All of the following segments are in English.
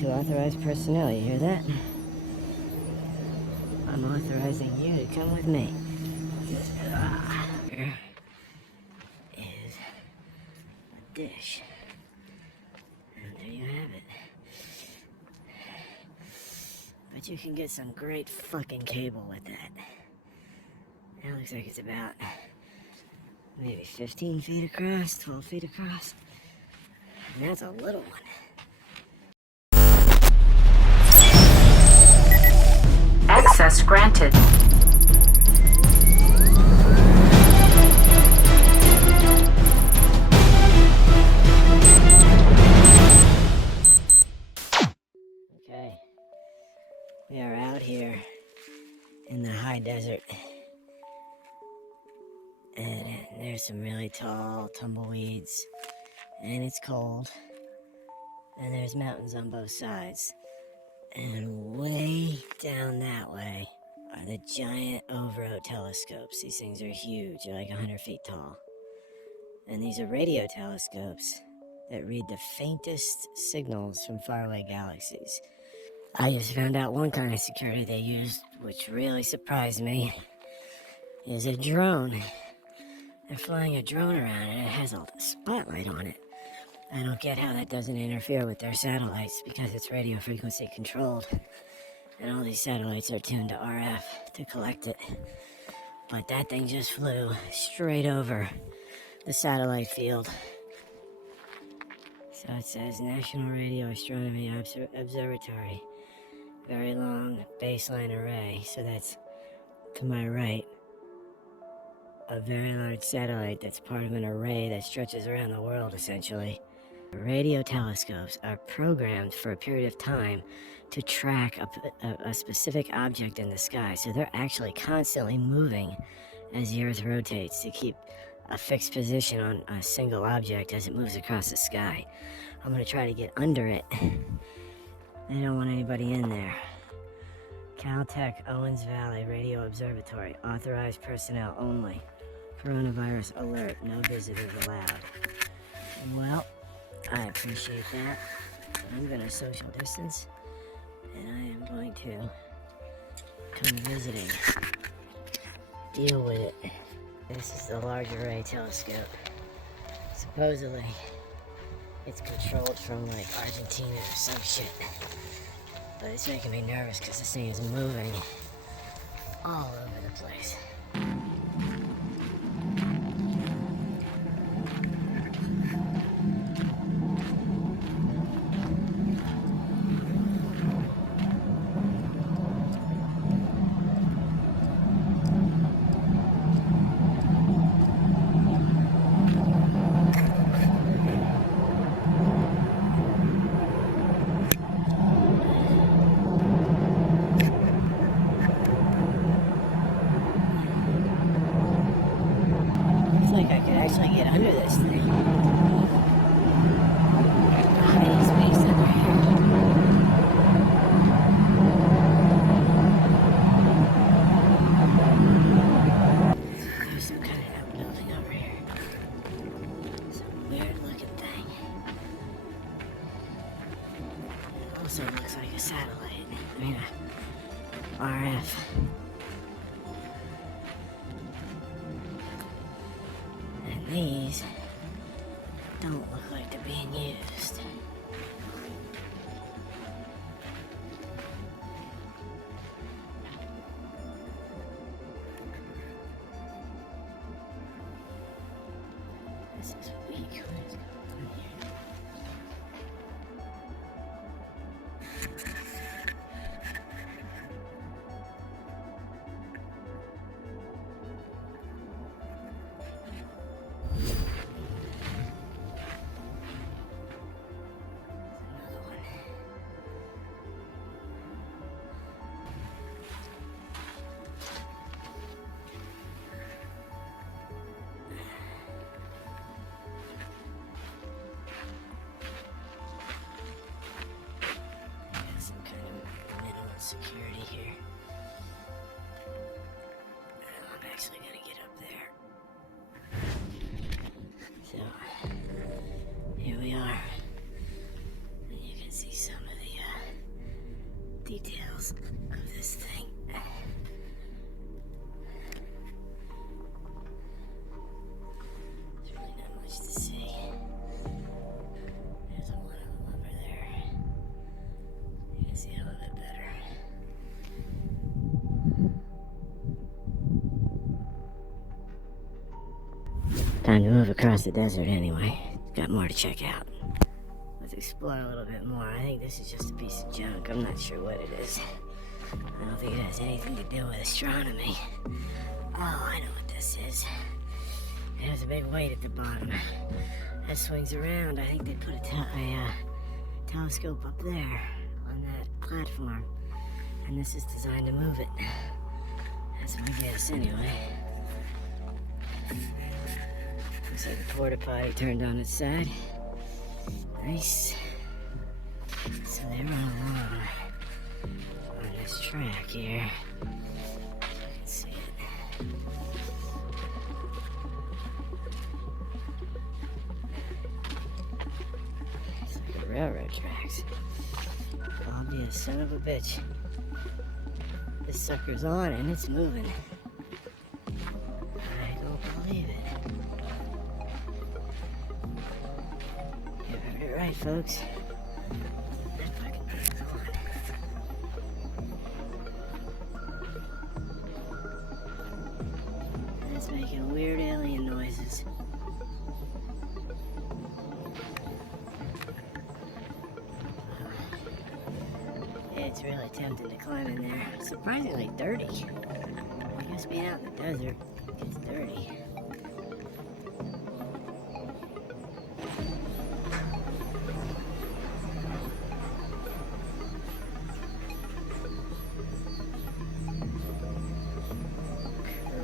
to authorized personnel, you hear that? I'm authorizing you to come with me. Here is a dish. And there you have it. But you can get some great fucking cable with that. That looks like it's about maybe 15 feet across, 12 feet across. And that's a little one. Access granted. Okay. We are out here in the high desert. And there's some really tall tumbleweeds. And it's cold. And there's mountains on both sides. And way down that way are the giant overhead telescopes. These things are huge, they're like 100 feet tall. And these are radio telescopes that read the faintest signals from faraway galaxies. I just found out one kind of security they used, which really surprised me, is a drone. They're flying a drone around and it has a spotlight on it. I don't get how that doesn't interfere with their satellites because it's radio frequency controlled. And all these satellites are tuned to RF to collect it. But that thing just flew straight over the satellite field. So it says National Radio Astronomy Observatory. Very long baseline array. So that's to my right. A very large satellite that's part of an array that stretches around the world essentially. Radio telescopes are programmed for a period of time to track a specific object in the sky. So they're actually constantly moving as the Earth rotates to keep a fixed position on a single object as it moves across the sky. I'm going to try to get under it. They don't want anybody in there. Caltech Owens Valley Radio Observatory. Authorized personnel only. Coronavirus alert. No visitors allowed. Well, I appreciate that. I'm going to social distance. And I am going to come visiting. Deal with it. This is the Large Array Telescope. Supposedly, it's controlled from like Argentina or some shit. But it's making me nervous because this thing is moving all over the place. Looks like I could actually get under this thing. I need space under here. There's some kind of outbuilding over here. Some weird looking thing. It also looks like a satellite. I mean, a RF. And these don't look like they're being used. This is weak. What is going on here? Another one. Got some kind of minimal security here. I'm actually gonna get up there. So, here we are. And you can see some of the details of this thing. There's really not much to see. There's one of them over there. You can see a little bit better. Time to move across the desert anyway. Got more to check out. Let's explore a little bit more. I think this is just a piece of junk. I'm not sure what it is. I don't think it has anything to do with astronomy. Oh, I know what this is. It has a big weight at the bottom. That swings around. I think they put a telescope up there on that platform. And this is designed to move it. That's my guess anyway. Looks like the porta potty turned on its side. Nice. So they run along on this track here. You can see it. It's like railroad tracks. I'll be a son of a bitch. This sucker's on and it's moving. I don't believe it. You heard it right, folks. That fucking thing's on. It's making weird alien noises. It's really tempting to climb in there. It's surprisingly dirty. I guess being out in the desert gets dirty.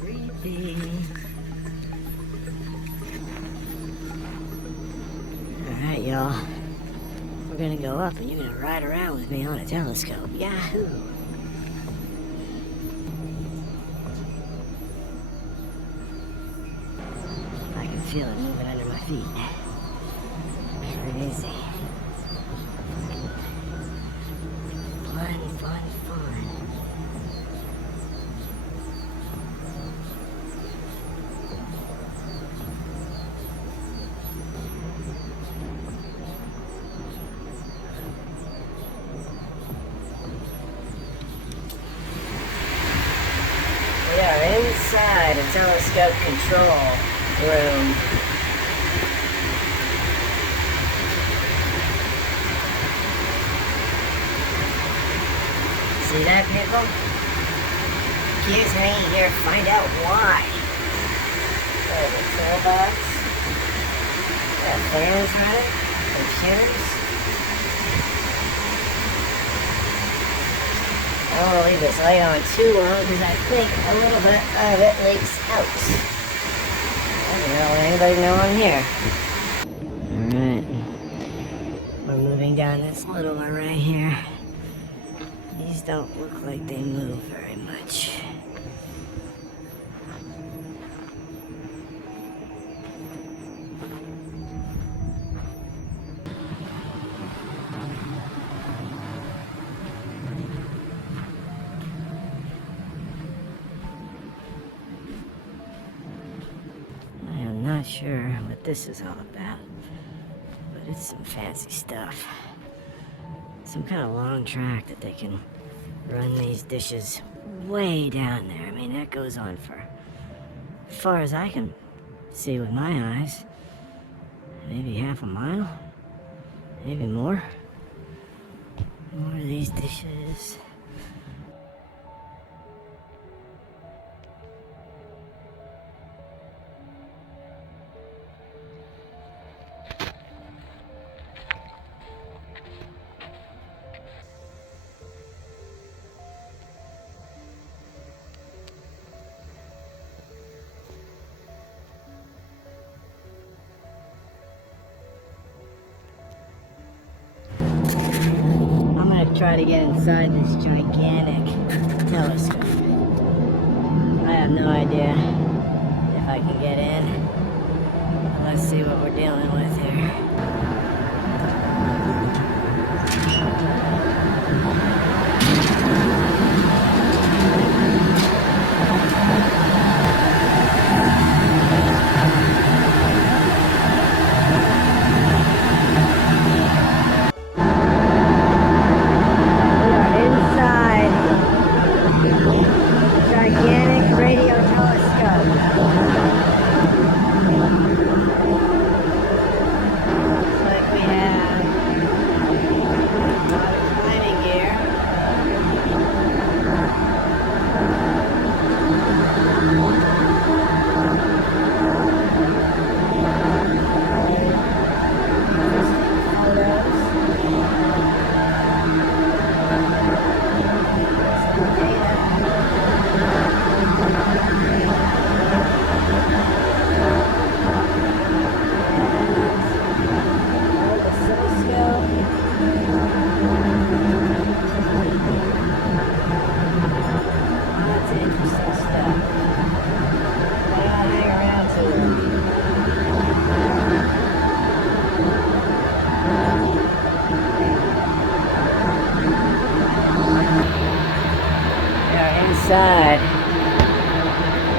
Creepy. Alright, y'all. We're gonna go up and you're gonna ride around with me on a telescope. Yahoo! I can feel it moving under my feet. Crazy. Fun, fun, fun. We are inside a telescope control room. See that, people? Excuse me, here, find out why. There's a toolbox. Got fans running. Computers. I don't want to leave this light on too long because I think a little bit of it leaks out. I don't know if anybody know I'm here. Alright. We're moving down this little one right here. These don't look like they move very much. I am not sure what this is all about, but it's some fancy stuff. Some kind of long track that they can run these dishes way down there. I mean, that goes on for, as far as I can see with my eyes, maybe half a mile, maybe more. More of these dishes. Try to get inside this gigantic telescope. I have no idea if I can get in. But let's see what we're dealing with here. inside.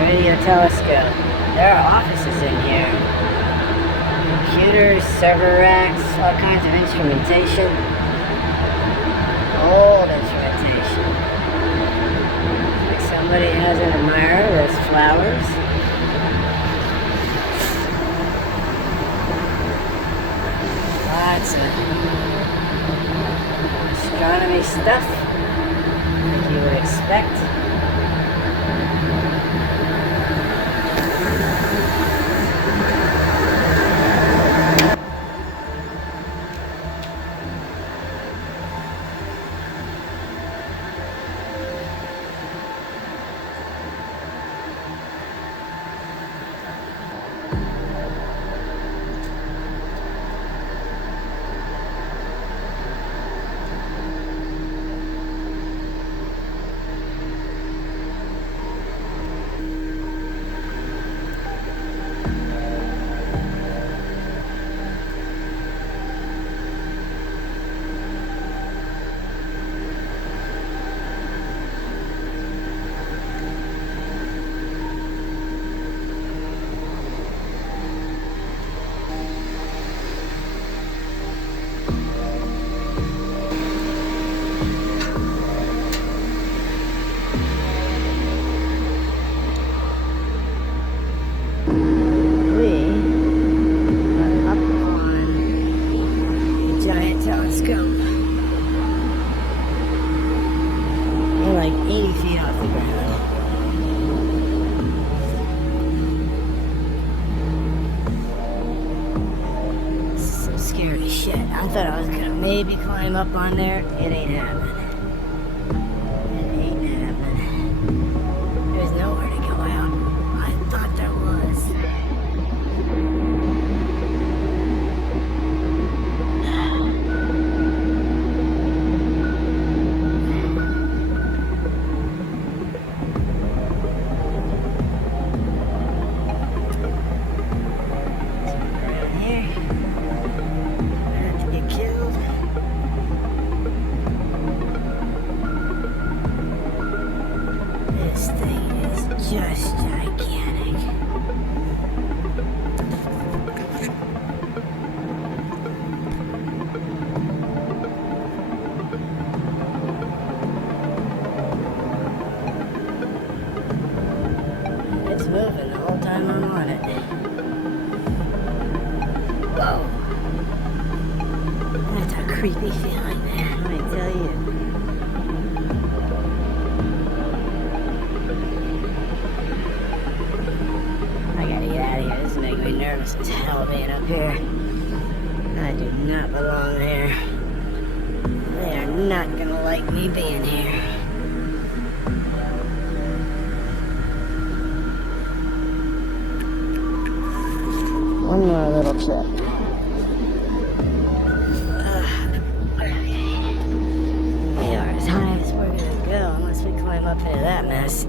Radio telescope. There are offices in here. Computers, server racks, all kinds of instrumentation. Old instrumentation. Like somebody has an admirer. There's flowers. Lots of astronomy stuff, like you would expect. Telescope. We're like 80 feet off the ground. This is some scary shit. I thought I was gonna maybe climb up on there. It ain't happening. It ain't happening. There's nowhere to go out. I thought there was. This thing is just gigantic. It's moving the whole time I'm on it. Whoa. That's a creepy feeling, man, let me tell you. I gotta get out of here. This is making me nervous as hell being up here. I do not belong here. They are not gonna like me being here. One more little trip. We are as high as we're gonna go unless we climb up into that mess.